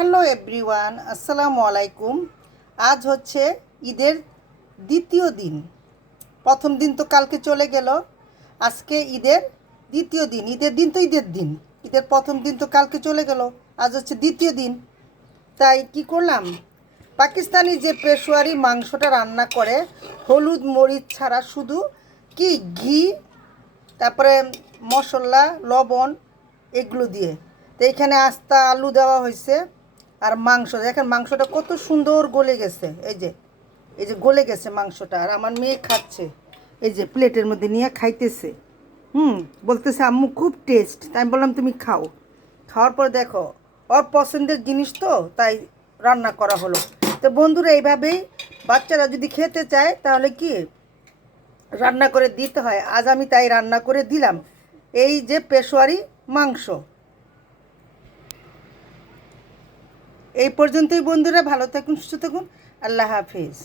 Hello everyone, আসসালামু আলাইকুম। আজ হচ্ছে ঈদের দ্বিতীয় দিন। প্রথম দিন তো কালকে চলে গেল, আজকে ঈদের দ্বিতীয় দিন। ঈদের দিন তো ঈদের দিন, ঈদের প্রথম দিন তো কালকে চলে গেল, আজ হচ্ছে দ্বিতীয় দিন। তাই কি করলাম, পাকিস্তানি যে পেশোয়ারি মাংসটা রান্না করে হলুদ মরিচ ছাড়া, শুধু কি ঘি, তারপরে মশলা, লবণ, এগুলো দিয়ে। তো এখানে আস্তা আলু দেওয়া হয়েছে আর মাংস। দেখেন মাংসটা কত সুন্দর গলে গেছে, এই যে গলে গেছে মাংসটা। আর আমার মেয়ে খাচ্ছে, এই যে প্লেটের মধ্যে নিয়ে খাইতেছে। বলতেছে আম্মু খুব টেস্ট। তাই আমি বললাম তুমি খাও। খাওয়ার পর দেখো, ওর পছন্দের জিনিস তো তাই রান্না করা হলো। তো বন্ধুরা, এইভাবেই বাচ্চারা যদি খেতে চায় তাহলে কি রান্না করে দিতে হয়। আজ আমি তাই রান্না করে দিলাম, এই যে পেশোয়ারি মাংস। এই পর্যন্তই বন্ধুরা, ভালো থাকুন, সুস্থ থাকুন, আল্লাহ হাফিজ।